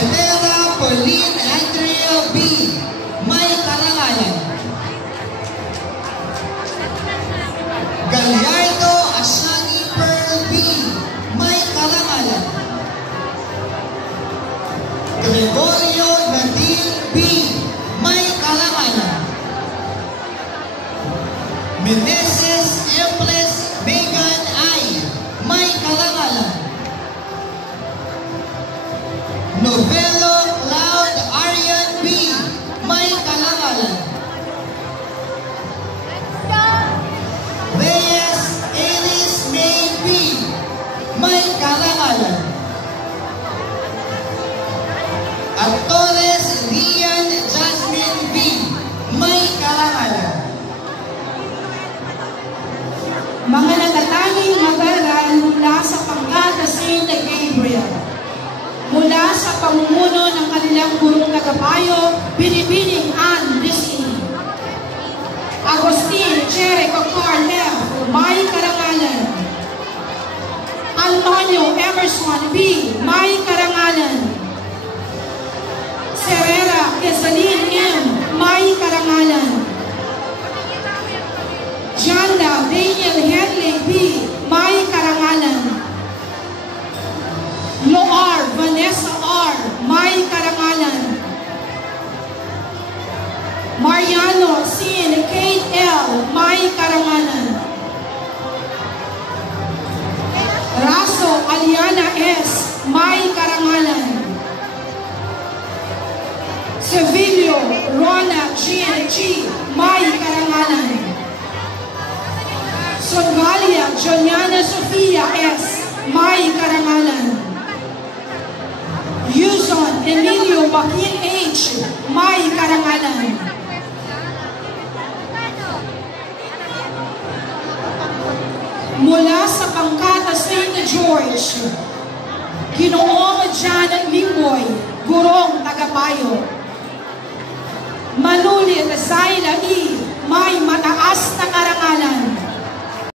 Estela Pauline Andrea B. May karangalan. Gallardo Ashani Pearl B. May karangalan. Gregorio Nadine B. May karangalan. Meneses Empress Megan I. May karangalan. Novelo Cloud Aryan B. May karangalan. Reyes Elis May B. May karangalan. At Torres Rian Jasmine B. May karangalan. Mga natatanging mag-aral mula sa pangkat na Saint Gabriel. Mula sa pamumuno ng kanilang gurong tagapayo, Binibining Ann Lizzie. Agustin Jericho Carnel, may karangalan. Almanyo Emerson B. May karangalan. Serera Quezalin M. May karangalan. Janda Daniel Henley B. May karangalan. Loar Vanessa R. May karangalan. Mariano Sin Kate L. May karangalan. Raso Aliana S. May karangalan. Sevilio Rona Jean G. May karangalan. Songalia Joniana Sofia S. May karangalan. Yuzon Emilio Joaquin H. May karangalan. Mula sa pangkat St. George, Ginoong Janet Limboy, gurong tagapayo. Manulit Zaila E. May mataas na karangalan.